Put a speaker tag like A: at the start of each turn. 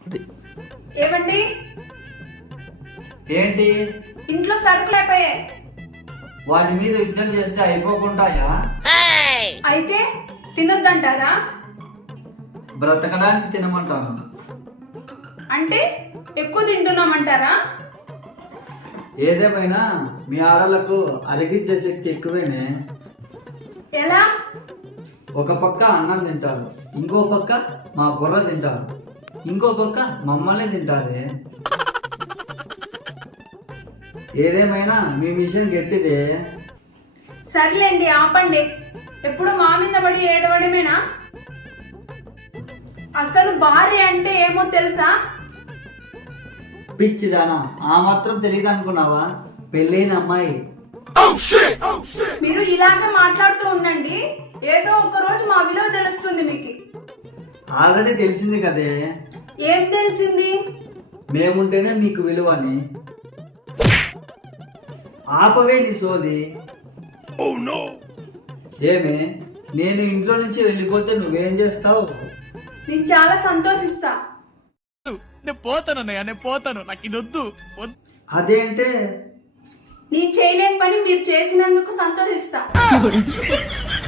A: ఏమండి?
B: ఏంటి?
A: ఇంట్లో సరుకులు అయిపోయాయి.
B: వాటి మీద యుద్ధం చేస్తే అయిపోకుంటాయా?
A: అయితే తినొద్దంటారా?
B: బ్రతకడానికి తినమంటాను.
A: అంటే ఎక్కువ తింటున్నామంటారా?
B: ఏదేమైనా మీ ఆడలకు అరిగించే శక్తి ఎక్కువేనే.
A: ఎలా?
B: ఒక పక్క అన్నం తింటారు, ఇంకో పక్క మా బుర్ర తింటారు, ఇంకో పక్క మమ్మల్ని తింటారే. ఏదేమైనా మీ మిషన్ గట్టిదే.
A: సర్లేండి, ఆపండి. ఎప్పుడు మా మీద పడి ఏడవడమేనా? అసలు భార్య అంటే ఏమో తెలుసా?
B: పిచ్చిదానా, ఆ మాత్రం తెలియదు అనుకున్నావా? పెళ్ళైన అమ్మాయి.
A: మీరు ఇలాగే మాట్లాడుతూ ఉండండి, ఏదో ఒక రోజు మా విలువ తెలుస్తుంది మీకు.
B: ఆల్రెడీ తెలిసింది కదే.
A: ఏం తెలిసింది?
B: మేముంటేనే మీకు విలువని. ఆపవే నీ సోది. ఏమే, నేను ఇంట్లో నుంచి వెళ్ళిపోతే నువ్వేం చేస్తావు?
A: నేను చాలా సంతోషిస్తా.
C: నేను పోతానన్నయ్య, నేను పోతాను, నాకు ఇది వద్దు.
B: అదేంటే?
A: నేను చేయలేని పని మీరు చేసినందుకు సంతోషిస్తా.